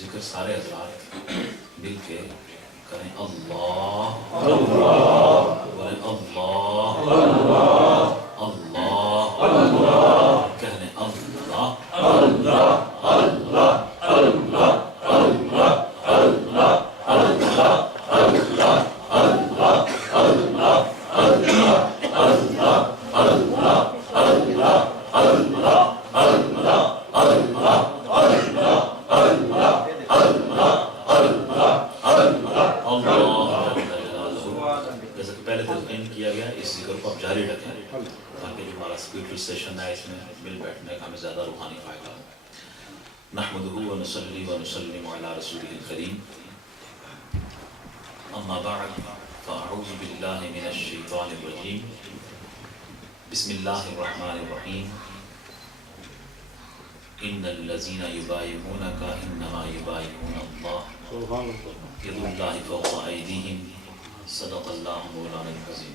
ذکر سارے حضرات مل کے کریں اللہ اللہ، بولیں اللہ اللہ اللہ اللہ، کہنے اللہ اللہ اللہ اللہ اللہ اللہ اللہ اللہ اللہ اللہ جیسا کہ پہلے تلقین کیا گیا، اس ذکر کو اب جاری رکھیں تاکہ جو ہمارا اسپریچل سیشن ہے اس میں مل بیٹھنے کا ہمیں زیادہ روحانی فائدہ ہو۔ نحمدہ ونصلی ونسلم علی رسولہ الکریم، اما بعد فاعوذ باللہ من الشیطان الرجیم، بسم اللہ الرحمن الرحیم۔ ان الذین یبایعونک انما یبایعون اللہ ید اللہ فوق ایدیہم، صدق اللہ مولانا العظیم۔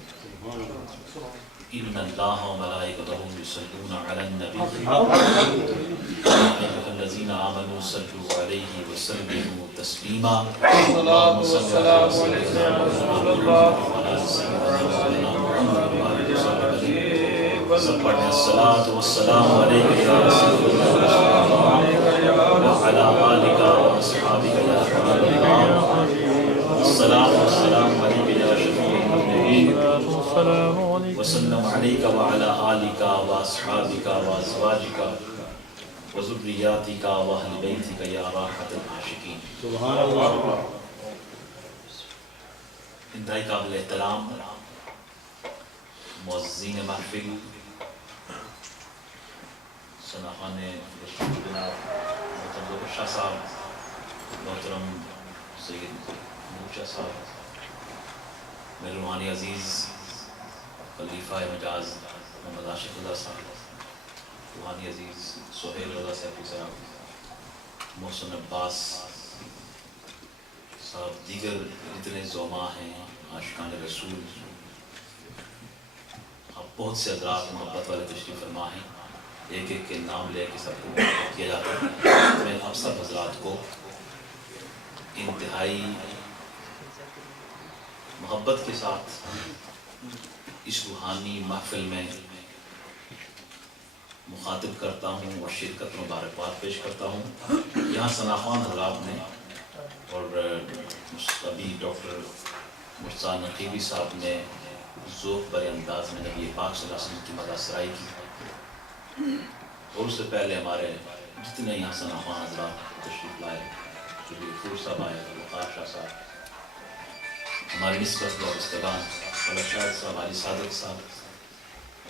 ان اللہ وملائکتہ یصلون علی النبی یا ایھا الذین آمنوا صلوا علیہ وسلموا تسلیما، اللہم صل علی سیدنا محمد وعلی سیدنا محمد سب پڑھیں الصلاۃ والسلام علیک یا رسول اللہ وعلی آلک واصحابک یا حبیب اللہ، الصلاۃ والسلام علیک یا شفیع المذنبین، وسلم علیک وعلی آلک واصحابک وازواجک وذریاتک واہل بیتک یا راحت العاشقین۔ سبحان اللہ۔ انتہائی قابل احترام معززین محفل، ثناخوان جناب محترم ظفر شاہ صاحب، محترم سید نور شاہ صاحب، میرے روحانی عزیز خلیفہ مجاز محمد عاشق اللہ صاحب، روحانی عزیز سہیل رضا سیفی صاحب، محسن عباس صاحب، دیگر جتنے زعماء ہیں عاشقان رسول، اب بہت سے حضرات محبت والے تشریف فرما ہیں، ایک ایک کے نام لے کے سب کو محبت کیا جاتا ہے۔ میں اب سب حضرات کو انتہائی محبت کے ساتھ اس روحانی محفل میں مخاطب کرتا ہوں اور شرکت مبارکباد پیش کرتا ہوں۔ یہاں ثناخوان حضرات نے اور ابھی ڈاکٹر مرزا نقیبی صاحب نے ذوق بڑے انداز میں نبی پاک صلی اللہ علیہ وسلم کی مدح سرائی کی، اور اس سے پہلے ہمارے جتنے یہاں ثناخوان حضرات تشریف لائے، جو غفور صاحب آئے، وقار شاہ صاحب، ہماری نسبت وابستگان ملک شاہد صاحب، علی صادق صاحب،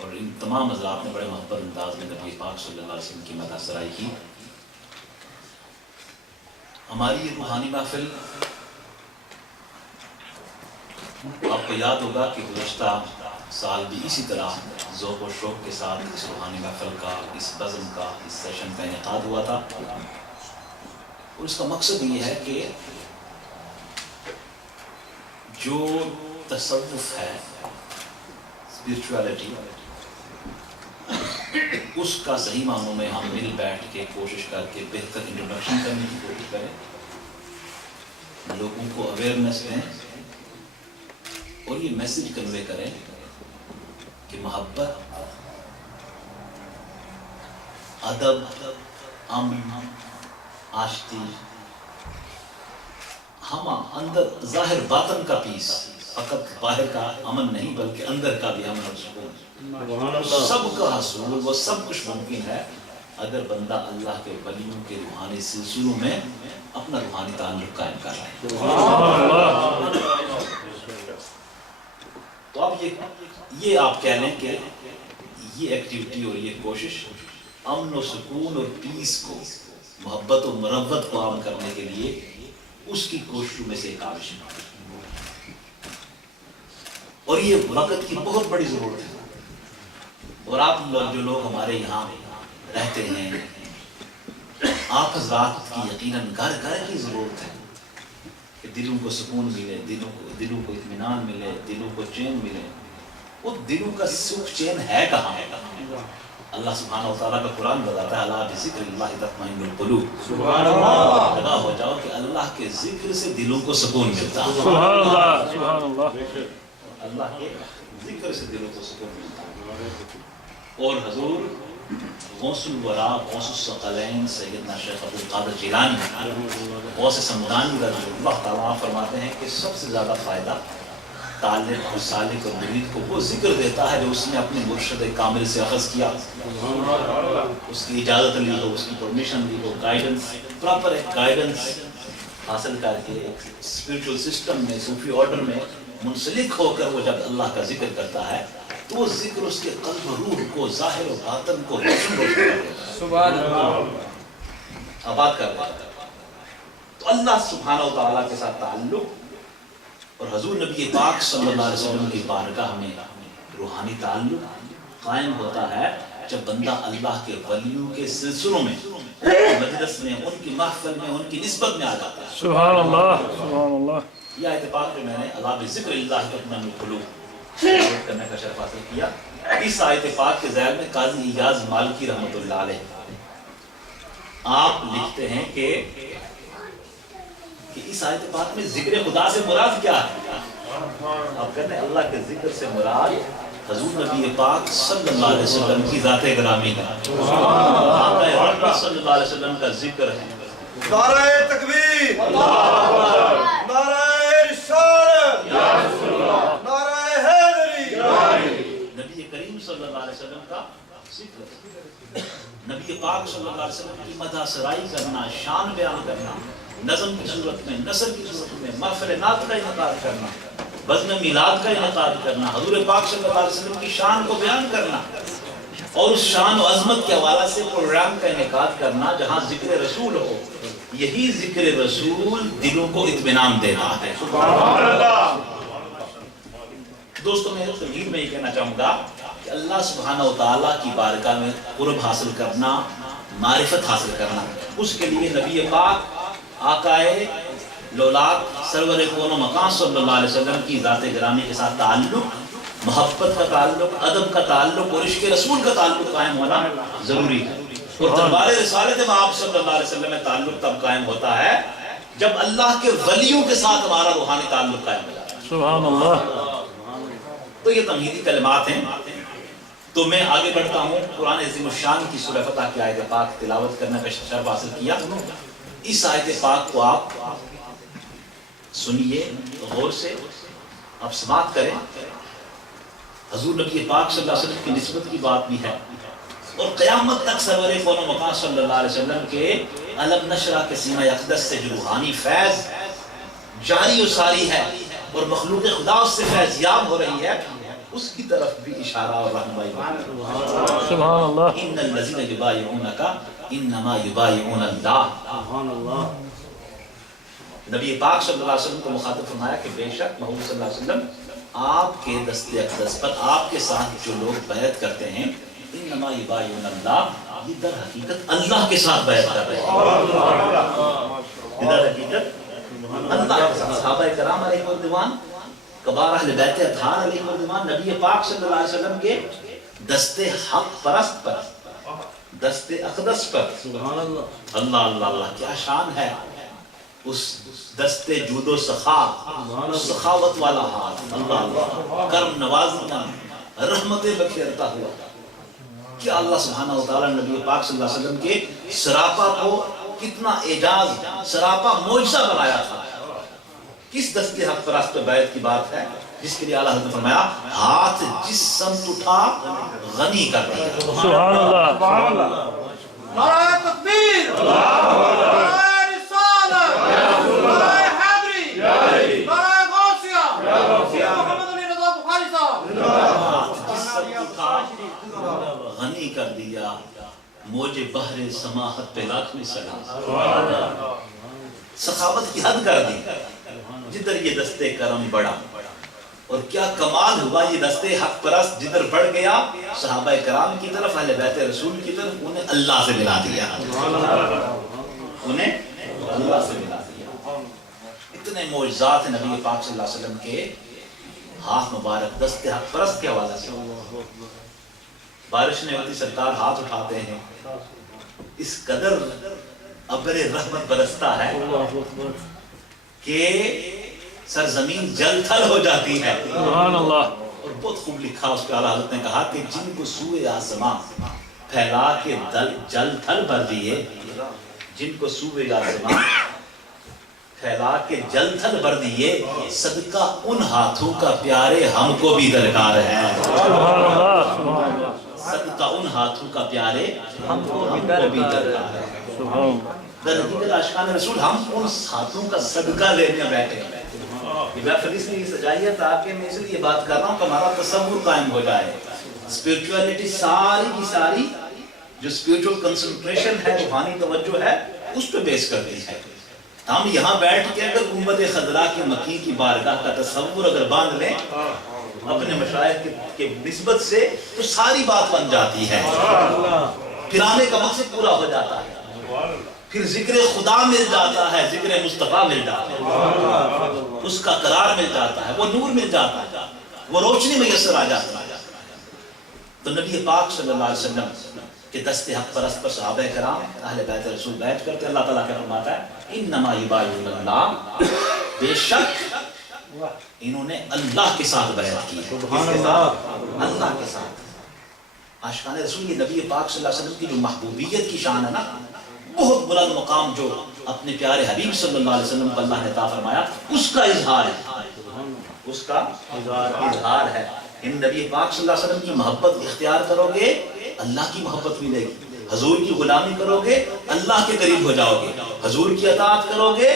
اور ان تمام حضرات نے بڑے محبت انداز میں نبی پاک صلی اللہ علیہ وسلم کی مدح سرائی کی۔ ہماری یہ روحانی محفل، آپ کو یاد ہوگا کہ گزشتہ سال بھی اسی طرح ذوق و شوق کے ساتھ اس روحانی محفل کا، اس بزم کا، اس سیشن کا انعقاد ہوا تھا، اور اس کا مقصد یہ ہے کہ جو تصوف ہے، اسپرچویلٹی، اس کا صحیح معنوں میں ہم مل بیٹھ کے کوشش کر کے بہتر انٹروڈکشن کرنے کی کوشش کریں، لوگوں کو اویئرنیس دیں اور یہ میسج کنوے کریں کہ محبت، ادب، امن، آشتی، ہم اندر ظاہر باطن کا پیس، فقط باہر کا امن نہیں بلکہ اندر کا بھی امن اور سکون، سب کا حصول، وہ سب کچھ ممکن ہے اگر بندہ اللہ کے ولیوں کے روحانی سلسلوں میں اپنا روحانی تعلق قائم کر رہا ہے۔ تو اب یہ آپ کہہ لیں کہ یہ ایکٹیویٹی اور یہ کوشش امن و سکون اور پیس کو، محبت و مروت کو عام کرنے کے لیے اس کی کوششوں میں سے ایک کاوش ہے، اور یہ وقت کی بہت بڑی ضرورت ہے۔ اور آپ لوگ جو لوگ ہمارے یہاں رہتے ہیں، آپ حضرات کی یقیناً گھر گھر کی ضرورت ہے کہ دلوں کو سکون ملے، دلوں کو اطمینان ملے، دلوں کو چین ملے۔ وہ دلوں کا سکھ چین ہے کہاں؟ اللہ سبحانہ وتعالیٰ کا قرآن بتاتا ہے، الا بذکر اللہ تطمئن القلوب، سبحان اللہ، لگا ہو جاؤ کے ذکر سے دلوں کو سکون ملتا ہے. سبحان اللہ سبحان اللہ. اللہ کے ذکر سے دلوں کو سکون ملتا ہے. اور حضور غوث الورا غوث الثقلین سیدنا شیخ عبد القادر جیلانی غوث سمدانی رضی اللہ تعالیٰ فرماتے ہیں کہ سب سے زیادہ فائدہ طالب اور سالک اور مرید کو وہ ذکر دیتا ہے جو اس نے اپنے مرشد کامل سے اخذ کیا, اس کی اجازت لی ہو, اس کی پرمیشن لی ہو, گائیڈنس پراپر ایک گائیڈنس حاصل کر کے ایک اسپرچول سسٹم میں صوفی آرڈر میں منسلک ہو کر وہ جب اللہ کا ذکر کرتا ہے تو وہ ذکر اس کے قلب و روح کو, ظاہر و باطن کو روشن کر دیتا ہے, سبحان اللہ, آباد کر دیتا ہے. تو اللہ سبحانہ و تعالیٰ کے ساتھ تعلق اور حضور نبی پاک صلی اللہ علیہ وسلم کی بارگاہ میں روحانی تعلق قائم ہوتا ہے جب بندہ اللہ کے ولیوں کے سلسلوں میں, مجلس میں, ان کی محفل میں, ان کی نسبت میں آ جاتا ہے. سبحان اللہ سبحان اللہ. یہ اتفاق جو میں نے اللہ بذکر اللہ کے اپنا قلوب کرنے کا شرف حاصل کیا, اس آیت پاک کے ذیل میں قاضی ایاز مالکی رحمۃ اللہ علیہ آپ لکھتے ہیں کہ اس آیت پاک میں ذکر خدا سے مراد کیا ہے. آپ کہتے ہیں اللہ کے ذکر سے مراد حضور نبی پاک صلی اللہ علیہ وسلم کی ذات گرامی ہے, آقا رحمت صلی اللہ علیہ وسلم کا ذکر ہے. نعرہ تکبیر, نعرہ رسالت, نعرہ حیدری, نبی کریم صلی اللہ علیہ وسلم کا ذکر ہے. نبی پاک صلی اللہ علیہ وسلم کی مدح سرائی کرنا, شان بیان کرنا, نظم کی صورت میں, نثر کی صورت میں, محفل نعت کا انعقاد کرنا, بزم میلاد کا انعقاد کرنا, حضور پاک صلی اللہ علیہ وسلم کی شان کو بیان کرنا اور اس شان و عظمت کے حوالے سے پروگرام کا انعقاد کرنا جہاں ذکر رسول ہو. یہی ذکر رسول دلوں کو اطمینان دیتا ہے. دوستوں میں تمہید میں یہ کہنا چاہوں گا کہ اللہ سبحانہ و تعالیٰ کی بارگاہ میں قرب حاصل کرنا, معرفت حاصل کرنا, اس کے لیے نبی پاک آقائے لولاک سرور کون و مقام صلی اللہ علیہ وسلم کی ذات گرامی کے ساتھ تعلق, محبت کا تعلق, ادب کا تعلق اور عشق رسول کا تعلق قائم ہونا ضروری ہے. اور دربار رسالت میں آپ صلی اللہ علیہ وسلم میں تعلق تب قائم ہوتا ہے جب اللہ کے ولیوں کے ساتھ ہمارا روحانی تعلق قائم ہو جاتا ہے. سبحان اللہ. تو یہ تمہیدی کلمات ہیں. تو میں آگے بڑھتا ہوں. قرآن عظیم الشان کی سورہ فتح کی آیت پاک تلاوت کرنے کا شرف حاصل کیا. اس آیت پاک کو آپ سنیے غور سے, آپ سماعت کریں. حضور نبی پاک صلی اللہ علیہ وسلم کی نسبت کی بات بھی ہے اور قیامت تک سرور کون و مقام صلی اللہ علیہ وسلم کے علم نشرہ کے سینہ اقدس سے جو روحانی فیض جاری و ساری ہے اور مخلوق خدا اس سے فیض یاب ہو رہی ہے, اس کی طرف بھی اشارہ اور رہنمائی ہے. سبحان اللہ. ان الذین یبایعونک انما یبایعون اللہ. نبی پاک صلی اللہ علیہ وسلم کو مخاطب فرمایا کہ بے شک محمد صلی اللہ علیہ وسلم آپ کے دست اقدس پر آپ کے ساتھ جو لوگ بیعت کرتے ہیں, انما یبایعون اللہ, یہ در حقیقت اللہ کے ساتھ بیعت کر رہے ہیں. در حقیقت اللہ کے ساتھ. صحابہ کرام علیہ الرضوان, کبار اہل بیت اطہار علیہ الرضوان نبی پاک صلی اللہ علیہ وسلم کے دست حق پرست پر, دست اقدس پر. سبحان اللہ, اللہ اللہ اللہ, کیا شان ہے اس دست جود و سخا, سخاوت والا ہاتھ, اللہ اللہ, کرم نوازنا, رحمت بخیرتا ہوا. کیا اللہ سبحانہ و تعالیٰ نبی پاک صلی اللہ علیہ وسلم کے سراپا کو کتنا اعجاز, سراپا معجزہ بنایا تھا. کس دست حق پرست پہ بیعت کی بات ہے جس کے لیے اعلیٰ حضرت نے فرمایا ہاتھ جس سمت اٹھا غنی کر دیا. سبحان اللہ. سبحان اللہ. نعرہ تکبیر, نعرہ رسالت, نعرہ حیدری, نعرہ غوثیہ, محمد علی رضا بخاری صاحب. ہاتھ جس سمت اٹھا غنی کر دیا, موج بحر سماحت پہ لاکھ میں سلام. سخاوت کی حد کر دی جدھر یہ دستے کرم بڑا, اور کیا کمال ہوا یہ دستے حق پرست جدھر بڑھ گیا صحابہ کرام کی طرف, اہل بیت رسول کی طرف, انہیں اللہ سے ملا دیا, انہیں اللہ سے ملا دیا. اتنے معجزات ہیں نبی پاک صلی اللہ علیہ وسلم کے ہاتھ مبارک دستے حق پرست کے حوالے سے. بارش نہیں ہوتی سرکار ہاتھ اٹھاتے ہیں, اس قدر ابر رحمت برستا ہے کہ سرزمین جل تھل ہو جاتی ہے. سبحان اللہ. اور بہت خوب لکھا اس کے اعلیٰ حضرت نے کہا کہ جن کو سوئے آسمان پھیلا کے جل تھل بھر دیے، جن کو سوئے آسمان پھیلا کے جل تھل بھر دیے، صدقہ ان ہاتھوں کا پیارے ہم کو بھی درکار ہے. سبحان اللہ. سبحان اللہ. صدقہ ان ہاتھوں کا پیارے ہم کو بھی درکار ہے. سبحان اللہ. در حقیقت عاشقان رسول ہم ان ہاتھوں کا صدقہ لینے بیٹھے ہیں. محفل اس لیے سجائی ہے تاکہ میں اس لیے بات کر رہا ہوں کہ ہمارا تصور قائم ہو جائے. اسپرچولیٹی ساری کی ساری جو اسپرچول کنسنٹریشن ہے، روحانی توجہ ہے، اس پہ بیس کرتی ہے. ہم یہاں بیٹھ کے اگر گنبد خضرا کے مکی کی بارگاہ کا تصور اگر باندھ لیں اپنے مشائخ کے نسبت سے تو ساری بات بن جاتی ہے. پھر آنے کا مقصد پورا ہو جاتا ہے. پھر ذکر خدا مل جاتا ہے، ذکر مصطفیٰ مل جاتا ہے، اس کا قرار مل جاتا ہے، وہ نور مل جاتا ہے، وہ روشنی میسر آ جاتی ہے. تو نبی پاک صلی اللہ علیہ وسلم کہ دست حق پرست پر صحابہ کرام اہل بیت رسول بیعت کرتے. اللہ تعالیٰ کا فرماتا ہے انما یبایعون اللہ، بے شک انہوں نے اللہ کے ساتھ بیعت کی ہے. کس کے ساتھ؟ اللہ کے ساتھ. عاشقان رسول یہ نبی پاک صلی اللہ علیہ وسلم کی جو محبوبیت کی شان ہے نا، بہت بلند مقام جو اپنے پیارے حبیب صلی اللہ علیہ وسلم کو اللہ نے عطا فرمایا، اس کا اظہار ہے. اس کا اظہار ہے. ان نبی پاک صلی اللہ علیہ وسلم کی محبت اختیار کرو گے اللہ کی محبت ملے گی. حضور کی غلامی کرو گے اللہ کے قریب ہو جاؤ گے. حضور کی اطاعت کرو گے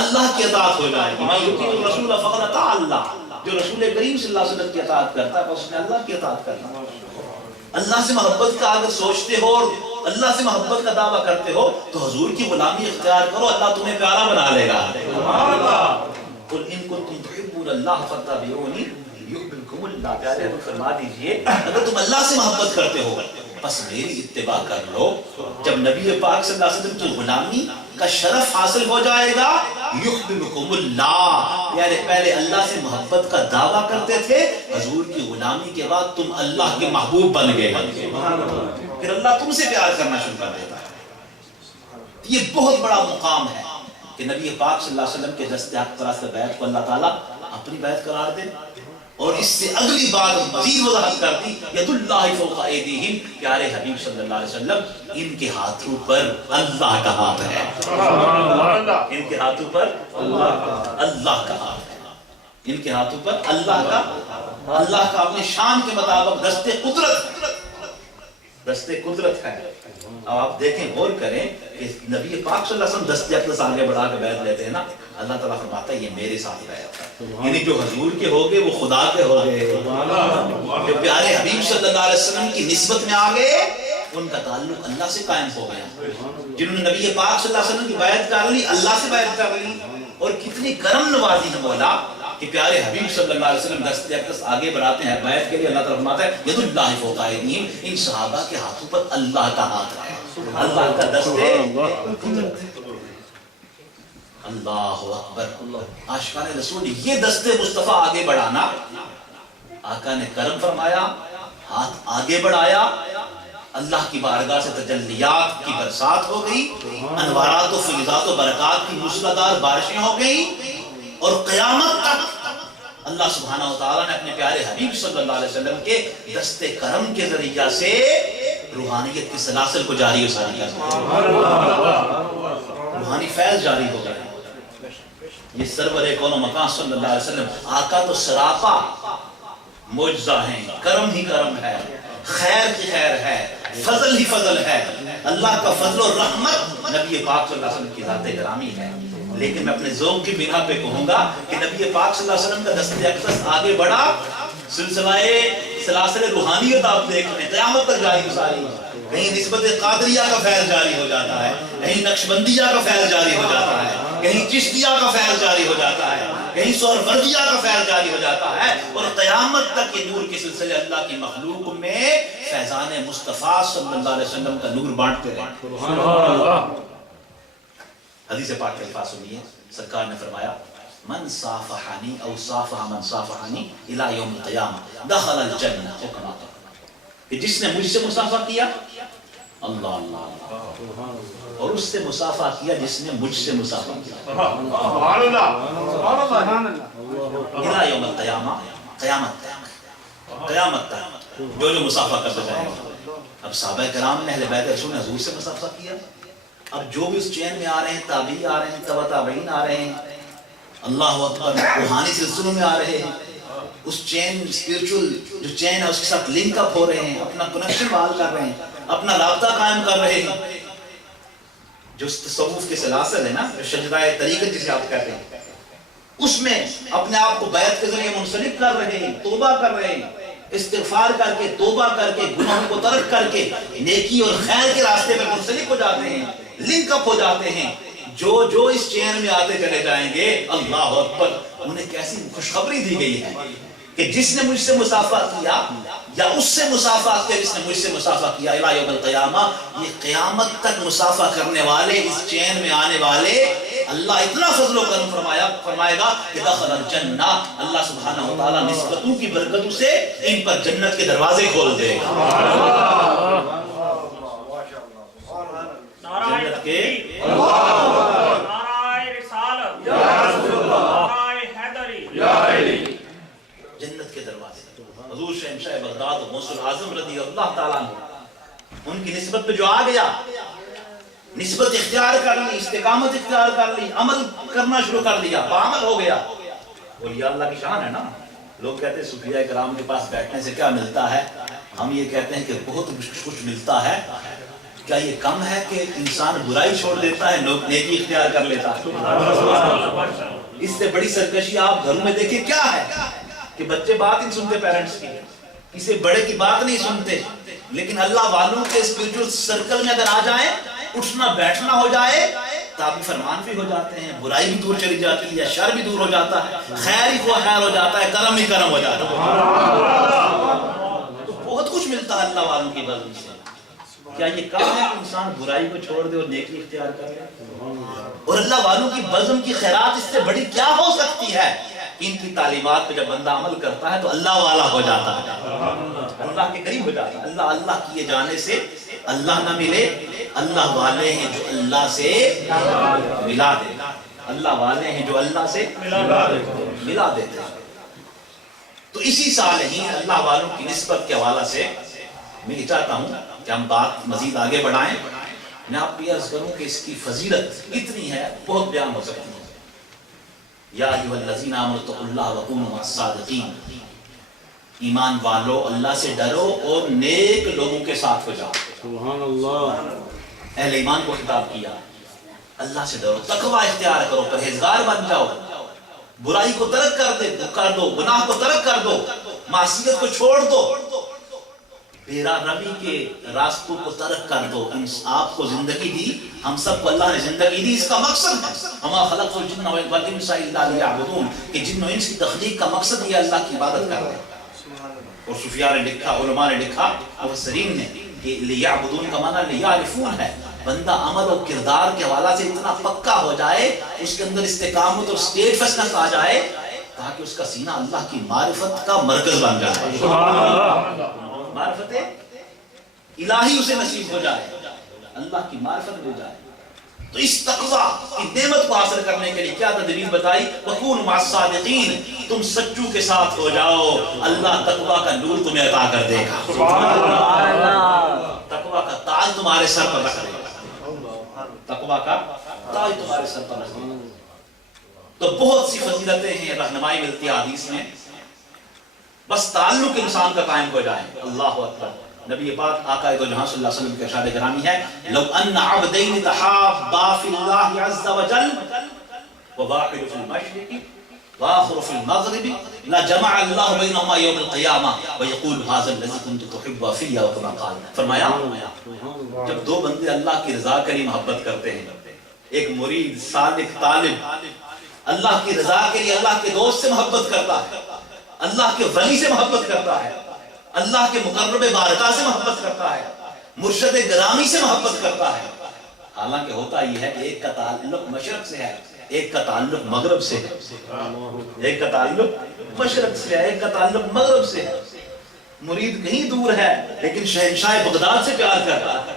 اللہ کی اطاعت ہو جائے گی. من یطیع الرسول فقد اطاع اللہ. جو رسول کریم صلی اللہ علیہ وسلم کی اطاعت کرتا ہے اس نے اللہ کی اطاعت کرنا. اللہ سے محبت کا اگر سوچتے ہو اور اللہ سے محبت کا دعویٰ کرتے ہو تو حضور کی غلامی اختیار کرو، اللہ تمہیں پیارا بنا لے گا. قل ان کنتم تحبون اللہ فاتبعونی یحببکم اللہ. پیارے حضور فرما دیجئے اگر تم اللہ سے محبت کرتے ہو بس میری اتباع کر لو. جب نبی پاک صلی اللہ علیہ وسلم کی غلامی کا شرف حاصل ہو جائے گا یحببکم اللہ، یعنی پہلے اللہ سے محبت کا دعویٰ کرتے تھے، حضور کی غلامی کے بعد تم اللہ کے محبوب بن گئے، پھر اللہ تم سے پیار کرنا شروع کر دیتا ہے. یہ بہت بڑا مقام ہے کہ نبی پاک صلی اللہ علیہ وسلم کے دست حق پرست بیعت کو اللہ تعالیٰ اپنی بیعت قرار دے. اور اس سے اگلی بات مزید وضاحت کر دی، ید اللہ فوق ایدیہم. پیارے حبیب صلی اللہ علیہ وسلم ان کے ہاتھوں پر اللہ کا ہاتھ ہے. ان کے ہاتھوں پر اللہ کا ہاتھ ہے. ان کے ہاتھوں پر اللہ کا اپنے شان کے مطابق دست قدرت ہے. اب آپ دیکھیں غور کریں کہ نبی پاک صلی اللہ علیہ وسلم دست اقدس آگے بڑھا کے بیعت لیتے ہیں نا، اللہ تعالیٰ فرماتا ہے یہ میرے ساتھ بیعت ہے. یعنی جو حضور کے ہوگے وہ خدا کے ہوگے. جو پیارے حبیب صلی اللہ علیہ وسلم کی نسبت میں آگے ان کا تعلق اللہ سے قائم ہو گیا. جنہوں نے نبی پاک صلی اللہ علیہ وسلم کی بیعت کر لی، اللہ سے بیعت کر لی. اور کتنی کرم نوازی ہے مولا کہ پیارے حبیب صلی اللہ علیہ وسلم دست اقدس آگے بڑھاتے ہیں بیعت کے لیے. اللہ تعالیٰ فرماتا ہے ید اللہ فوق ایدیہم. ان صحابہ کے ہاتھوں پر اللہ کا ہاتھ ہے، اللہ کا دست قدرت ہے. اللہ اکبر. عاشقان رسول یہ دست مصطفیٰ آگے بڑھانا، آقا نے کرم فرمایا، ہاتھ آگے بڑھایا، اللہ کی بارگاہ سے تجلیات کی برسات ہو گئی، انوارات و فیضات و برکات کی موسلادھار بارشیں ہو گئی. اور قیامت تک اللہ سبحانہ و تعالیٰ نے اپنے پیارے حبیب صلی اللہ علیہ وسلم کے دست کرم کے ذریعہ سے روحانیت کے سلاسل کو جاری و ساری کیا، روحانی فیض جاری ہو گیا. یہ سرور کون و مکان صلی اللہ علیہ وسلم آقا تو سراپا معجزہ ہیں، کرم ہی کرم ہے، خیر کی خیر ہے، فضل ہی فضل ہے. اللہ کا فضل و رحمت نبی پاک صلی اللہ علیہ وسلم کی ذات گرامی ہے. لیکن میں اپنے ذوق کی بنا پہ کہوں گا کہ نبی پاک صلی اللہ علیہ وسلم کا دست اقدس آگے بڑھا، سلسلہ سلاسل روحانیت آپ دیکھ لیں قیامت تک جاری و ساری. کہیں نسبت قادریہ کا فیض جاری ہو جاتا ہے، کہیں نقشبندیہ کا فیض جاری ہو جاتا ہے، کہیں چشتیہ کا فیض جاری ہو جاتا ہے، کہیں سہروردیہ کا فیض جاری ہو جاتا ہے. اور قیامت تک یہ نور کے سلسلے اللہ کی مخلوق میں فیضان مصطفیٰ صلی اللہ علیہ وسلم کا نور بانٹتے رہے. حدیث پاک کے الفاظ سنیے، سرکار نے فرمایا من صافحانی او صافح من صافحانی الی یوم القیامہ دخل الجنہ. کہ جس نے مجھ سے مصافحہ کیا اللہ اللہ اللہ، اور اس سے مسافہ کیا جس نے مجھ سے مسافہ کیا سبحان اللہ سبحان اللہ الى یوم القیامہ، قیامت تک، قیامت تک جو جو مسافہ کرتے جائیں گے۔ اب صحابہ کرام نے اہل بیت رسول نے حضور سے مسافہ کیا، اب جو بھی اس چین میں آ رہے ہیں، تابعی آ رہے ہیں، تبع تابعین آ رہے ہیں، اللہ اکبر، روحانی سلسلوں میں آ رہے ہیں، اس چین اسپریچول جو چین ہے اس کے ساتھ لنک اپ ہو رہے ہیں، اپنا کنیکشن بحال کر رہے ہیں، اپنا رابطہ قائم کر رہے ہیں، جو تصوف کے سلاسل ہے نا، جو شجرہ طریقت جسے آپ کہتے ہیں، اس میں اپنے آپ کو بیعت کے ذریعے منسلک کر رہے ہیں، توبہ کر رہے ہیں، استغفار کر کے، توبہ کر کے، گناہوں کو ترک کر کے نیکی اور خیر کے راستے میں منسلک ہو جاتے ہیں، لنک اپ ہو جاتے ہیں۔ جو جو اس چین میں آتے چلے جائیں گے، اللہ اکبر، انہیں کیسی خوشخبری دی گئی ہے کہ جس نے مجھ سے مسافہ کیا یا اس سے مسافہ کیا جس نے مجھ سے مسافہ کیا، الی یوم القیامہ، یہ قیامت تک مسافہ کرنے والے، اس چین میں آنے والے، اللہ اتنا فضل و کرم فرمائے گا کہ دخل الجنہ، اللہ سبحانہ و تعالیٰ نسبتوں کی برکتوں سے ان پر جنت کے دروازے کھول دے گا۔ جنت کے جنت کے دروازے، حضور شہنشاہ بغداد و غوث العظم رضی اللہ تعالیٰ عنہ، ان کی نسبت پہ جو آ گیا، نسبت اختیار کر لی، استقامت اختیار کر لی، عمل کرنا شروع کر لیا، بعمل ہو گیا، اولیاء اللہ کی شان ہے نا۔ لوگ کہتے ہیں صوفیاء کرام کے پاس بیٹھنے سے کیا ملتا ہے، ہم یہ کہتے ہیں کہ بہت کچھ ملتا ہے۔ کیا یہ کم ہے کہ انسان برائی چھوڑ دیتا ہے، نیکی اختیار کر لیتا ہے؟ اس سے بڑی سرکشی آپ گھروں میں دیکھیں کیا ہے کہ بچے بات نہیں سنتے پیرنٹس کی، کسی بڑے کی بات نہیں سنتے، لیکن اللہ والوں کے اسپریچول سرکل میں اگر آ جائیں، اٹھنا بیٹھنا ہو جائے، تابع فرمان بھی ہو جاتے ہیں، برائی بھی دور چلی جاتی ہے، شر بھی دور ہو جاتا ہے، خیر ہی خیر ہو جاتا ہے، کرم ہی کرم ہو جاتا ہے، تو بہت کچھ ملتا ہے اللہ والوں کی بزم سے۔ کیا یہ کم ہے کہ انسان برائی کو چھوڑ دے اور نیکی اختیار کر لے؟ اور اللہ والوں کی بزم کی خیرات اس سے بڑی کیا ہو سکتی ہے؟ ان کی تعلیمات پہ جب بندہ عمل کرتا ہے تو اللہ والا ہو جاتا ہے، اللہ کے قریب ہو جاتا ہے۔ اللہ اللہ کیے جانے سے اللہ نہ ملے، اللہ والے ہیں جو اللہ سے ملا دے، اللہ والے ہیں جو اللہ سے ملا دیتے ہیں۔ تو اسی صالحین اللہ والوں کی نسبت کے حوالے سے میں چاہتا ہوں کہ ہم بات مزید آگے بڑھائیں۔ میں آپ کو عرض کروں کہ اس کی فضیلت اتنی ہے، بہت بیان ہو سکتی ہے۔ یا ایھا الذین آمنوا اتقوا اللہ وکونوا مع الصادقین، ایمان والو اللہ سے ڈرو اور نیک لوگوں کے ساتھ ہو جاؤ۔ سبحان اللہ، اہل ایمان کو خطاب کیا، اللہ سے ڈرو، تقوی اختیار کرو، پرہیزگار بن جاؤ، برائی کو ترک کر دو، گناہ کو ترک کر دو، معصیت کو چھوڑ دو، تیرا ربی کے راستوں کو ترک کر دو۔ آپ کو زندگی دی، ہم سب کو اللہ نے زندگی دی، اس کا مقصد ہے وما خلقت الجن والانس الا لیعبدون، کہ جن و انس کی تخلیق کا مقصد یہ اللہ کی عبادت کرنا۔ اور صوفیاء نے لکھا، علماء نے لکھا، مفسرین نے، کہ لیعبدون کا معنی لیعرفون ہے۔ بندہ عمل اور کردار کے حوالے سے اتنا پکا ہو جائے، اس کے اندر استقامت اور اسٹیٹ فسنس آ جائے، تاکہ اس کا سینہ اللہ کی معرفت کا مرکز بن جائے، معرفت الہی اسے نصیب ہو جائے، اللہ کی معرفت ہو جائے۔ تو اس تقویٰ کی نعمت کو حاصل کرنے کے لیے کیا تدبیر بتائی؟ وَكُونُوا مَعَ الصَّادِقِينَ، تم سچوں کے ساتھ ہو جاؤ، اللہ تقویٰ کا نور تمہیں عطا کر دے گا، تقویٰ کا تاج تمہارے سر پر رکھ دے گا، تقویٰ کا تاج تمہارے سر پر رکھ دے گا۔ تو بہت سی فضیلتیں ہیں، رہنمائی ملتی ہے حدیث میں، بس تعلق انسان کا قائم ہو جائے۔ اللہ اکبر، نبی پاک آقا دو جہاں صلی اللہ علیہ وسلم کے ارشاد گرامی ہے، لو ان عبدین تحابا فی اللہ عز وجل وواحد فی المشرق وآخر فی المغرب لجمع اللہ بینہما یوم القیامہ ویقول ھذا الذی کنت تحب فی وکما قال۔ فرمایا جب دو بندے اللہ کی رضا کے لیے محبت کرتے ہیں، ایک مرید صادق طالب اللہ کی رضا کے لیے اللہ کے دوست سے محبت کرتا ہے، اللہ کے ولی سے محبت کرتا ہے، اللہ کے مقرب بارکاہ سے محبت کرتا ہے، مرشد گرامی سے محبت کرتا ہے، حالانکہ ہوتا یہ ہے کہ ایک کا تعلق مشرق سے ہے، ایک کا تعلق مغرب سے ہے، ایک کا تعلق مشرق سے ہے، ایک کا تعلق مغرب سے ہے۔ مرید کہیں دور ہے لیکن شہنشاہ بغداد سے پیار کرتا ہے،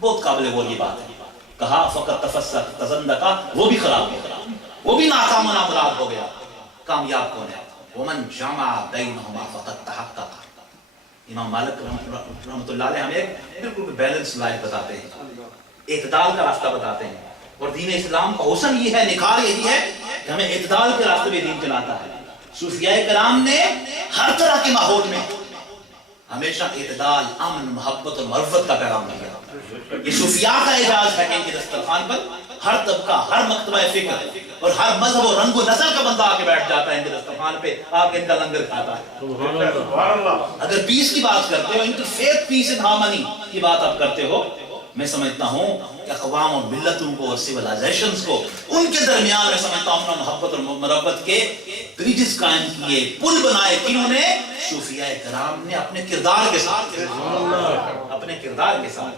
بہت قابل غور یہ بات ہے. کہا فقط تفسق تزندقا، وہ بھی خراب ہو گیا، وہ بھی ناکام و نامراد ہو گیا. کامیاب کون ہے؟ ومن جمع بینہما فقط تحقق. امام مالک رحمۃ اللہ علیہ ہمیں ایک بالکل بیلنس لائف بتاتے ہیں، اعتدال کا راستہ بتاتے ہیں. اور دین اسلام کا حسن یہ ہے، نکھار یہی ہے کہ ہمیں اعتدال کے راستے میں دین چلاتا ہے. صوفیاء کرام نے ہر طرح کے ماحول میں ہمیشہ اعتدال، امن، محبت اور معرفت کا پیغام دیا. یہ صوفیاء کا اعجاز ہے کہ ان کے دسترخوان پر ہر طبقہ، ہر مکتبہ فکر اور ہر مذہب و رنگ و نسل کا بندہ آ کے بیٹھ جاتا ہے ان کے دسترخوان پہ، آ کے ان کا لنگر کھاتا ہے. اگر پیس کی بات کرتے ہو، ان کی فیتھ، پیس اینڈ ہارمنی کی بات آپ کرتے ہو، میں سمجھتا ہوں کہ اقوام اور ملتوں کو اور سیولائزیشنز کو ان کے درمیان میں سمجھتا ہوں اپنا محبت اور مربت کے بریجز قائم کیے، پل بنائے. کنہوں نے؟ صوفیاء کرام نے اپنے کردار کے ساتھ، اپنے کردار کے ساتھ.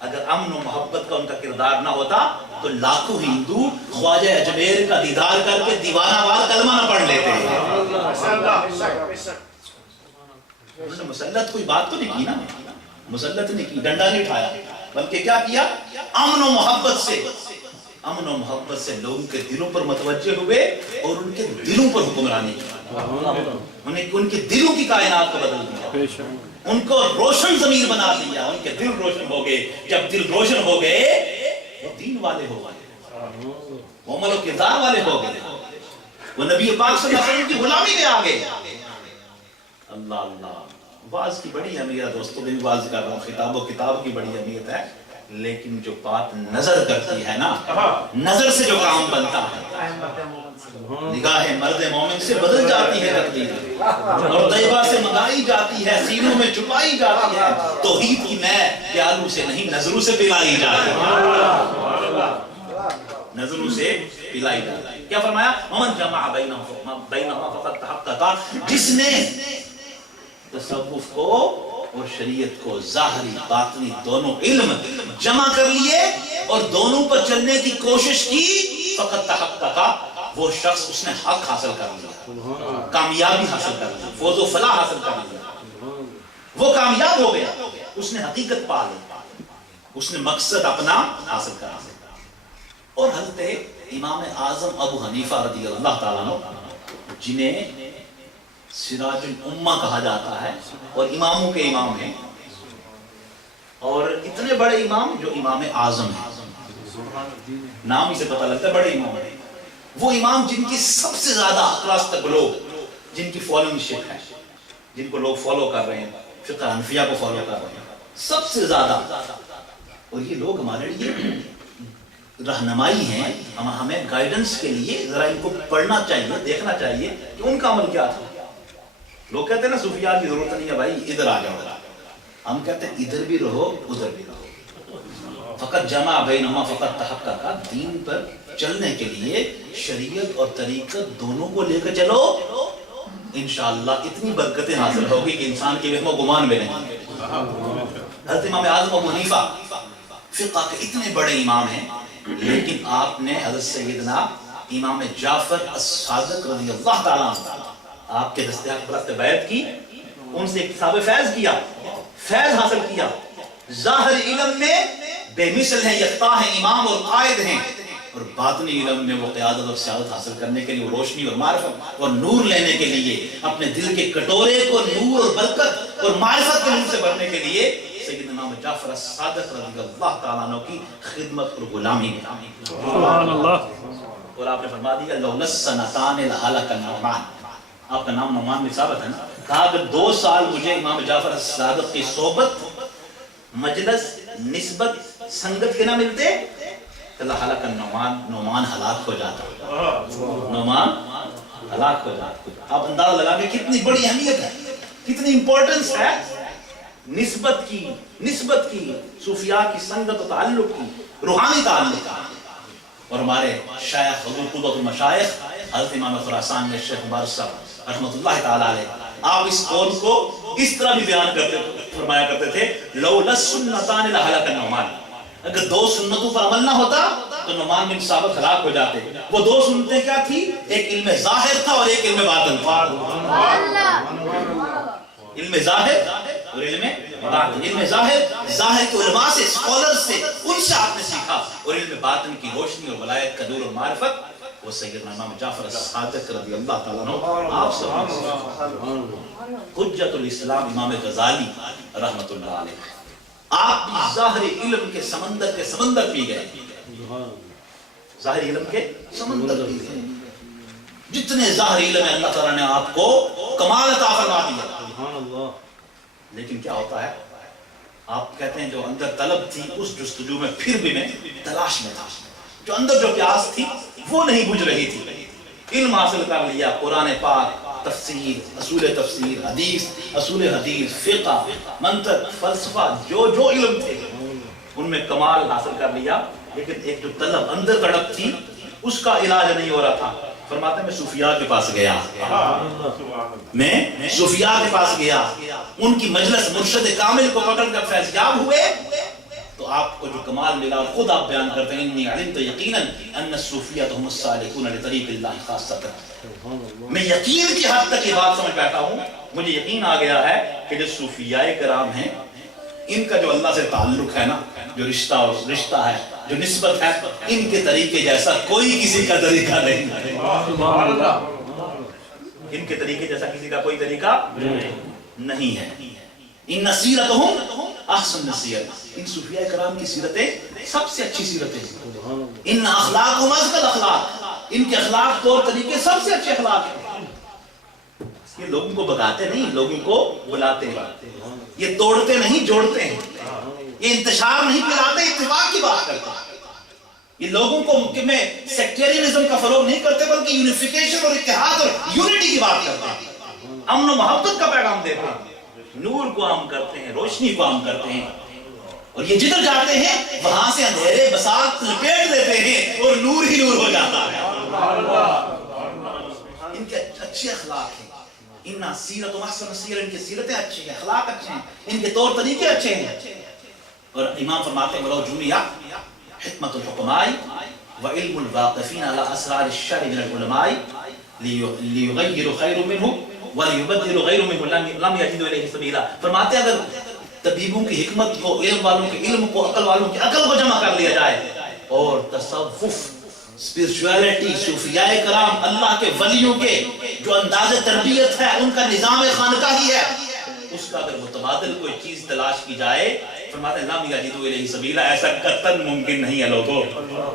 اگر امن و محبت کا ان کا کردار نہ ہوتا تو لاکھوں ہندو خواجہ اجمیر کا دیدار کر کے دیوانہ وار کلمہ نہ پڑھ لیتے. انہوں نے مسلط کوئی بات تو نہیں کی نا، مسلط نہیں کی، ڈنڈا نہیں اٹھایا، بلکہ کیا کیا؟ امن و محبت سے لوگوں کے دلوں پر متوجہ ہوئے اور ان کے دلوں پر حکمرانی کی. انہیں ان کے دلوں کی کائنات کو بدل دیا، ان کو روشن ضمیر بنا دیا. ان کے دل روشن ہو گئے. جب دل روشن ہو گئے وہ دین والے ہو گئے، وہ عمل و کردار والے ہو گئے، وہ نبی پاک صلی اللہ علیہ وسلم کی غلامی میں آ گئے. اللہ اللہ. واز کی بڑی اہمیت ہے دوستوں، میں واز کر رہا ہوں، خطاب و کتاب کی بڑی اہمیت ہے، لیکن جو بات نظر کرتی ہے نا، نظر سے جو کام بنتا ہے، نگاہ مرد مومن سے بدل جاتی ہے تقدیر، اور طیبہ سے منگائی جاتی ہے، سینوں میں چھپائی جاتی ہے. توحید کی میں پیالوں سے نہیں، نظروں سے پلائی جاتی ہے، نظروں سے پلائی جاتی ہے. کیا فرمایا؟ ومن جمع بینہما فقط تحقق. جس نے تصوف کو اور شریعت کو، ظاہری باطنی دونوں علم جمع کر لیے اور دونوں پر چلنے کی کوشش کی، فقط تحقق، وہ شخص اس نے حق حاصل کر لیا، کامیابی حاصل کر لی، فوز و فلاح حاصل کر لیا. وہ کامیاب ہو گیا، اس نے حقیقت پا لی، اس نے مقصد اپنا حاصل کر لیا. اور حضرت امام اعظم ابو حنیفہ رضی اللہ تعالیٰ عنہ، جنہیں سراج الامہ کہا جاتا ہے اور اماموں کے امام ہیں، اور اتنے بڑے امام جو امام اعظم ہیں، نام ہی سے پتہ لگتا ہے بڑے امام ہیں. وہ امام جن کی سب سے زیادہ اکراس تک لوگ، جن کی فالوئنگ شپ ہے، جن کو لوگ فالو کر رہے ہیں، فقہ حنفیہ کو فالو کر رہے ہیں سب سے زیادہ. اور یہ لوگ ہمارے لیے رہنمائی ہیں، ہمیں گائیڈنس کے لیے ذرا ان کو پڑھنا چاہیے، دیکھنا چاہیے کہ ان کا عمل کیا تھا. لوگ کہتے ہیں نا صوفیاء کی ضرورت نہیں ہے بھائی، ادھر آ جاؤ. ہم کہتے ہیں ادھر بھی رہو ادھر بھی رہو. فقط جمع بینہما فقط تحقق. دین پر چلنے کے لیے شریعت اور طریقت دونوں کو لے کر چلو، انشاءاللہ اتنی برکتیں حاصل ہوگی کہ انسان کے وہم و گمان میں نہیں. حضرت امام اعظم ابو حنیفہ فقہ کے اتنے بڑے امام ہیں، لیکن آپ نے حضرت سیدنا امام جعفر الصادق رضی اللہ تعالیٰ عنہ، آپ کے دست اقبال سے بیعت کی، ان سے اکتساب فیض کیا، فیض حاصل کیا. ظاہر علم میں بے مثل ہیں، یکتا ہیں، امام اور قائد ہیں، اور باطنی علم میں وہ قیادت اور سیادت حاصل کرنے کے لیے، روشنی اور معرفت اور نور لینے کے لیے، اپنے دل کے کٹورے کو نور اور برکت اور معرفت کے نور سے بھرنے کے لیے سیدنا امام جعفر الصادق رضی اللہ تعالیٰ عنہ کی خدمت اور غلامی میں. سبحان اللہ. اور آپ نے فرما دیا لولا السنتان لہلک النعمان. آپ کا نام نعمان میں ثابت ہے نا. کہا اگر 2 سال مجھے امام جعفر الصادق کی صحبت، مجلس، نسبت، سنگت کے نہ ملتے تو لہلک النعمان، نعمان ہلاک ہو جاتا، نعمان ہلاک ہو جاتا. آپ اندازہ لگا کہ کتنی بڑی اہمیت ہے، کتنی امپورٹنس ہے نسبت کی، صوفیاء کی سنگت و تعلق کی، روحانی تعلق کا. اور ہمارے شیخ حضور قدوۃ المشائخ حضرت امام خراسان میں شیخ مبارک صاحب رحمۃ اللہ تعالی علیہ، آپ اس قول کو اس طرح بھی بیان فرمایا کرتے تھے لولا السنتان لہلک النعمان. اگر 2 سنتوں پر عمل نہ ہوتا تو نعمان بن ثابت ہلاک ہو جاتے. وہ 2 سنتیں کیا تھی؟ ایک علم ظاہر تھا اور ایک علم باطن تھا. علم ظاہر اور علم باطن، علم ظاہر کے علماء سے، اسکالر سے، ان سے آپ نے سیکھا، اور علم باطن کی روشنی اور ولایت کا نور اور معرفت وہ سیدنا امام جعفر الصادق رضی اللہ تعالیٰ عنہ آپ سے حجت الاسلام امام غزالی رحمت اللہ علیہ، آپ بھی ظاہر علم کے سمندر پی گئے، ظاہر علم کے سمندر پی گئے، جتنے ظاہر علم ہے اللہ تعالیٰ نے آپ کو کمال عطا فرما دیا، لیکن کیا ہوتا ہے آپ کہتے ہیں جو اندر طلب تھی اس جستجو میں پھر بھی میں تلاش میں تھا، جو اندر جو پیاس تھی وہ نہیں بجھ رہی تھی، علم حاصل کر لیا، قرآن پاک، تفسیر، تفسیر، حدیث، اصول حدیث، فقہ، منطق، فلسفہ، جو علم تھے ان میں کمال حاصل کر لیا، لیکن ایک جو طلب اندر تڑپ تھی اس کا علاج نہیں ہو رہا تھا۔ فرماتے ہیں میں صوفیاء کے پاس گیا، میں صوفیاء کے پاس گیا، ان کی مجلس مرشد کامل کو پکڑ کر فیضیاب ہوئے تو آپ کو جو کمال ملا خود آپ بیان کرتے ہیں، انی علمت یقینا ان الصوفیہ هم السالکون لطریق اللہ خاصۃ، میں یقین کی حد تک یہ بات سمجھ بیٹھا ہوں، مجھے یقین آ گیا ہے کہ جو صوفیاء کرام ہیں ان کا جو اللہ سے تعلق ہے نا، جو رشتہ ہے، جو نسبت ہے، ان کے طریقے جیسا کوئی کسی کا طریقہ نہیں، ان کے طریقے جیسا کسی کا کوئی طریقہ نہیں ہے۔ ان سیرتہم احسن سیرت، ان صوفیاء کرام کی سیرتیں سب سے اچھی سیرتیں، ان اخلاقہم ازکى الاخلاق، ان کے اخلاق طور طریقے سب سے اچھے اخلاق ہیں، یہ لوگوں کو بگاتے نہیں، لوگوں کو بلاتے ہیں، یہ توڑتے نہیں جوڑتے ہیں، یہ انتشار نہیں پھیلاتے، اتفاق کی بات کرتے ہیں، یہ لوگوں کو میں سیکٹیرینزم کا فروغ نہیں کرتے بلکہ یونیفیکیشن اور اتحاد اور یونٹی کی بات کرتے ہیں، امن و محبت کا پیغام دیتے ہیں، نور کو عام کرتے ہیں، روشنی کو عام کرتے ہیں، اور یہ جدھر جاتے ہیں وہاں سے اندھیرے بساط لپیٹ لیتے ہیں اور نور ہی نور ہو جاتا ہے۔ ان کے اچھے اخلاق ہیں، ان سیرت و احسن سیرت، ان کی سیرتیں اچھی ہیں، اخلاق اچھے ہیں، ان کے طور طریقے اچھے ہیں، اور امام فرماتے ہیں ولو جمع حکمت الحکماء وعلم الواقفین علی اسرار الشرع من العلماء لیغیر خیر منہ ولیبدل غیر منہ لم یجدوا الیہ سبیلا، فرماتے ہیں اگر طبیبوں کی حکمت کو، علم والوں کے علم کو، عقل والوں کی عقل کو جمع کر لیا جائے، اور تصوف، اسپرچویلٹی، صوفیاء کرام، اللہ کے ولیوں کے جو انداز تربیت ہے، ان کا نظام خانقاہی ہے، اس کا اگر متبادل کوئی چیز تلاش کی جائے، فرماتے ہیں لم یجدوا الیہ سبیلا، ایسا قطعاً ممکن نہیں ہے لوگوں،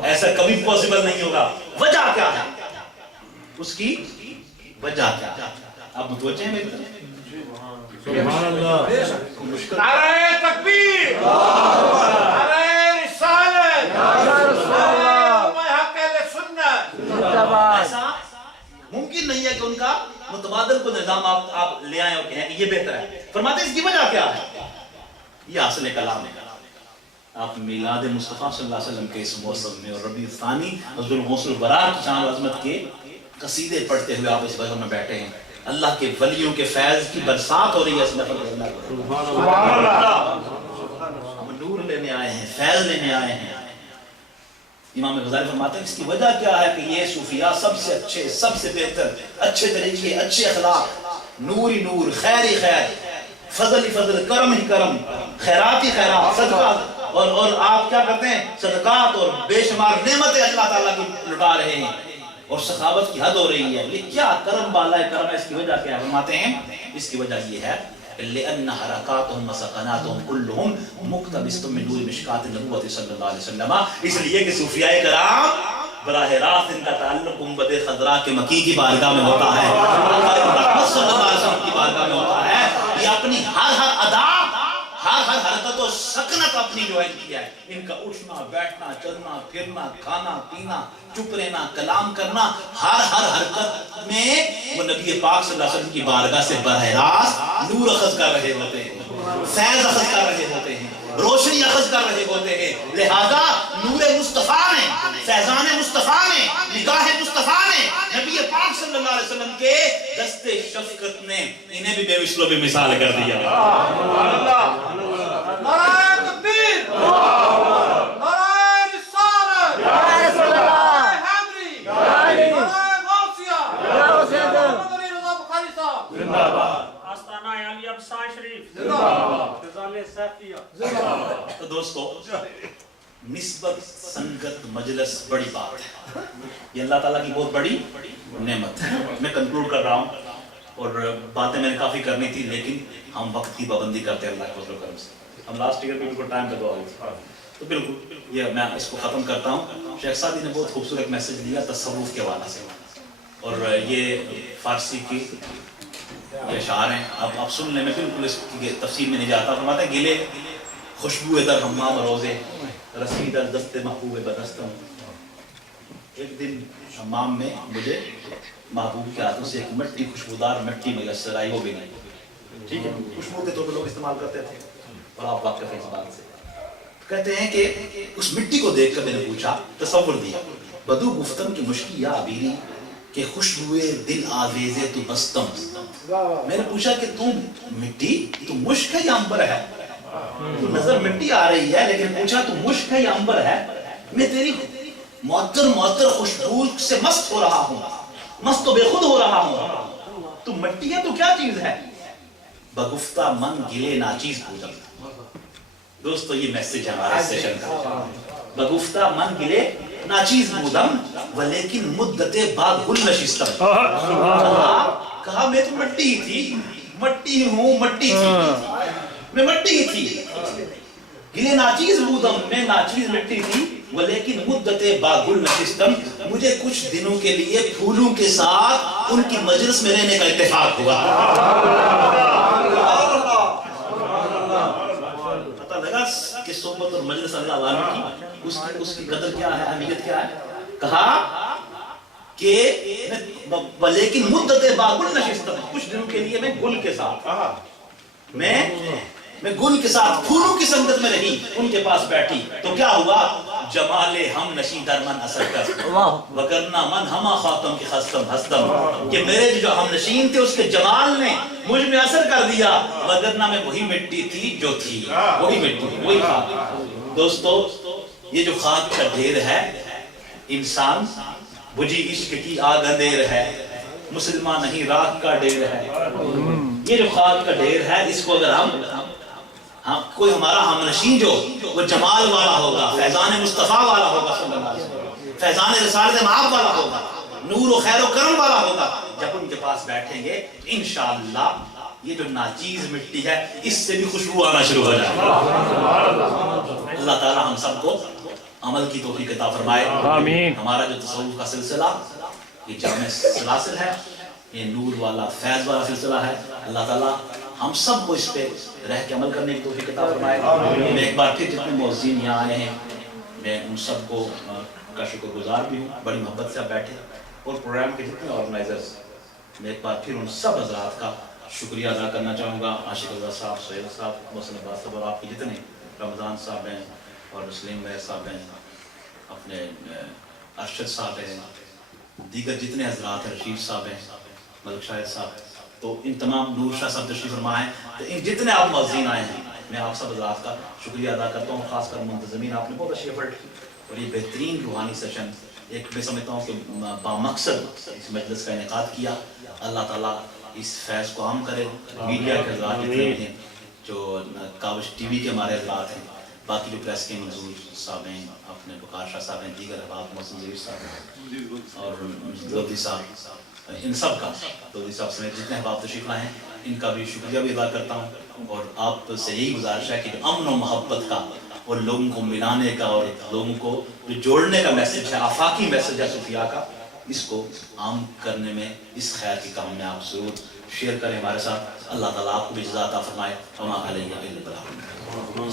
ایسا کبھی پاسبل نہیں ہوگا۔ وجہ کیا ہے اس کی؟ وجہ کیا ہے؟ آپ متوجہ ہیں میری طرف؟ سبحان اللہ، نعرہ تکبیر، نعرہ رسالت، نعرہ حق اہل سنت۔ ایسا ممکن نہیں ہے کہ ان کا متبادل کو نظام آپ لے آئیں اور کہیں کہ یہ بہتر ہے۔ فرماتے ہیں اس کی وجہ کیا ہے؟ یہ اصل کلام ہے۔ آپ میلاد مصطفیٰ صلی اللہ علیہ وسلم کے اس موسم میں اور ربیع الثانی حضور غوث البراء کی شان و عظمت کے قصیدے پڑھتے ہوئے آپ اس وجہ میں بیٹھے ہیں، اللہ کے ولیوں کے فیض کی برسات ہو رہی ہے اس میں۔ سبحان اللہ، ہم نور لینے آئے ہیں، فیض لینے آئے ہیں۔ امام غزالی فرماتے ہیں اس کی وجہ کیا ہے کہ یہ صوفیاء سب سے اچھے، سب سے بہتر، اچھے طریقے، اچھے اخلاق، نور ہی نور، خیر ہی خیر، فضل ہی فضل، کرم ہی کرم، خیرات ہی خیرات، صدقات، اور آپ کیا کرتے ہیں؟ صدقات اور بے شمار نعمتیں اللہ تعالیٰ کی لٹا رہے ہیں، اور سخاوت کی حد ہو رہی ہے۔ یہ کیا کرم بالا ہے، کرم ہے، اس کی وجہ کیا ہے؟ فرماتے ہیں اس کی وجہ یہ ہے لأن حرکاتهم وسکناتهم كلهم مقتبس من نور مشکات نبوت صلی اللہ علیہ وسلم، اس لیے کہ صوفیاء کرام براہ راست ان کا تعلق گنبد خضراء کے مکی کی بارگاہ میں ہوتا ہے، رحمت صلی اللہ علیہ وسلم کی بارگاہ میں ہوتا ہے۔ یہ اپنی ہر ادا، ہر حرکت و سکنت اپنی جو ہے کیا ہے، ان کا اٹھنا بیٹھنا چلنا پھرنا کھانا پینا چپ رہنا کلام کرنا، ہر حرکت میں وہ نبی پاک صلی اللہ علیہ وسلم کی بارگاہ سے براہ راست نور اخذ کر رہے ہوتے ہیں، فیض اخذ کر رہے ہوتے ہیں، روشنی اخذ کر رہے ہوتے ہیں۔ لہذا نور مصطفیٰ نے، فیضان مصطفیٰ نے، نگاہ مصطفیٰ نے، نبی پاک صلی اللہ علیہ وسلم کے دست شفقت نے انہیں بھی بے مثل و بے مثال کر دیا۔ سبحان اللہ، نعرہ تکبیر، نعرہ رسالت، نعرہ حیدری، نعرہ غوثیہ، محمد علی رضا بخاری صاحب، آستانہ علی ابسا شریف، تو دوستو نسبت سنگت مجلس بڑی بات ہے، یہ اللہ تعالیٰ کی بہت بڑی نعمت ہے۔ میں کنکلوڈ کر رہا ہوں، اور باتیں میں نے کافی کرنی تھی لیکن ہم وقت کی پابندی کرتے ہیں اللہ کے فضل و کرم سے۔ ہم لاسٹ ایئر بالکل ٹائم پہ دعا ہوئی تھی، تو بالکل یہ میں اس کو ختم کرتا ہوں۔ شیخ سعدی نے بہت خوبصورت میسج دیا تصوف کے حوالے سے، اور یہ فارسی کی یہ اشعار ہیں، اب سن لیں، میں بالکل اس کی تفصیل میں نہیں جاتا۔ فرماتے ہیں گلے خوشبو در حمام روزے رسی در دست محبوب بدستم۔ ایک دن حمام میں مجھے محبوب کے ہاتھوں سے ایک مٹی خوشبودار مٹی میسر آئی، وہ بھی نہیں، ٹھیک ہے، خوشبو کے طور پر لوگ استعمال کرتے تھے، اور آپ واقف ہیں اس بات سے۔ کہتے ہیں کہ اس مٹی کو دیکھ کر میں نے پوچھا، تصور دیا، بدو گفتم کی مشکی یا عبیری کہ خوشبوئے دل آویزے تو بستم۔ میں نے پوچھا کہ تم مٹی، تو مشک ہے یا عنبر ہے؟ تو نظر مٹی آ رہی ہے لیکن پوچھا تو مشک ہے یا عنبر ہے؟ میں تیری معطر خوشبو سے مست ہو رہا ہوں، مست و بے خود ہو رہا ہوں، تو مٹی ہے تو کیا چیز ہے؟ بگفتہ من گلے ناچیز بودم۔ دوستو یہ میسیج ہے ہمارے سیشن کا، بگفتہ من گلے ناچیز بودم ولیکن مدت بعد گل نشستم۔ کہا میں تو مٹی تھی، مٹی ہوں، مٹی تھی، میں مٹی تھی، گلے ناچیز بودم، میں ناچیز مٹی تھی، ولیکن مدت بعد گل نشستم، مجھے کچھ دنوں کے لیے پھولوں کے ساتھ ان کی مجلس میں رہنے کا اتفاق ہوا۔ پتہ لگا کہ صحبت اور مجلس اللہ والوں کی اس کی قدر کیا ہے، اہمیت کیا ہے۔ کہا کہ لیکن مدت بعد گل نشستم، کچھ دنوں کے لیے میں گل کے ساتھ، میں گل کے ساتھ پھولوں کی سنگت میں رہی، ان کے پاس بیٹھی، تو کیا ہوا؟ جمال ہم نشی در من اثر کر وگرنہ من ہما خاتم کی خستم ہستم، کہ میرے جو ہم نشین تھے اس کے جمال نے مجھ میں اثر کر دیا، وگرنہ میں وہی مٹی تھی جو تھی، وہی مٹی، وہی خاک۔ دوستو یہ جو خاک کا ڈھیر ہے، انسان بجھی عشق کی آگ اندھیر ہے، مسلمان نہیں راکھ کا ڈھیر ہے۔ یہ جو خاک کا ڈھیر ہے، اس کو اگر ہم کوئی ہمارا ہمنشین جو وہ جمال والا ہوگا، فیضان مصطفیٰ والا ہوگا، صلی اللہ علیہ وسلم، فیضان رسالت مآب والا ہوگا، نور و خیر و کرم والا ہوگا، جب ان کے پاس بیٹھیں گے انشاءاللہ یہ جو ناچیز مٹی ہے اس سے بھی خوشبو آنا شروع ہو جائے گا۔ اللہ تعالی ہم سب کو عمل کی توفیق عطا فرمائے۔ آمین۔ ہمارا جو تصوف کا سلسلہ یہ جامع سلاسل ہے، یہ نور والا فیض والا سلسلہ ہے، اللہ تعالی ہم سب کو اس پہ رہ کے عمل کرنے کی توفیق عطا فرمائے۔ میں ایک بار پھر جتنے موذین یہاں آئے ہیں میں ان سب کو کا شکر گزار بھی ہوں، بڑی محبت سے آپ بیٹھے، اور پروگرام کے جتنے آرگنائزرز، میں ایک بار پھر ان سب حضرات کا شکریہ ادا کرنا چاہوں گا، عاشق رضا صاحب، سہیل صاحب، محسن عباس صاحب، اور آپ کے جتنے رمضان صاحب ہیں اور سلیم بھائی صاحب ہیں، اپنے ارشد صاحب ہیں، دیگر جتنے حضرات ہیں، رشید صاحب ہیں، ملک شاہد صاحب، تو ان تمام نور شاہ صاحب تشریف فرما ہیں، تو ان جتنے آپ موذین آئے ہیں میں آپ سب حضرات کا شکریہ ادا کرتا ہوں، خاص کر منتظمین، آپ نے بہت اچھی ایفرٹ کی، اور یہ بہترین روحانی سیشن ایک میں سمجھتا ہوں کہ بامقصد اس مجلس کا انعقاد کیا۔ اللہ تعالیٰ اس فیض کو عام کرے، میڈیا کے حضرات جتنے بھی ہیں، جو کاوش ٹی وی کے ہمارے حضرات ہیں، باقی جو پریس کے منظور صاحب ہیں، اپنے بکار شاہ صاحب ہیں، دیگر احباب محسن ظہیر صاحب ہیں اور لودھی صاحب، ان سب کا، لودھی صاحب سمیت جتنے احباب تشریف لائے ہیں ان کا بھی شکریہ بھی ادا کرتا ہوں، اور آپ سے یہی گزارش ہے کہ جو امن و محبت کا اور لوگوں کو ملانے کا اور لوگوں کو جو جوڑنے کا میسج ہے، آفاقی میسج ہے صوفیاء کا، اس کو عام کرنے میں، اس خیر کے کام میں آپ ضرور شیئر کریں ہمارے ساتھ۔ اللہ تعالیٰ آپ کو بھی جزا عطا فرمائے۔ وما علینا الا البلاغ۔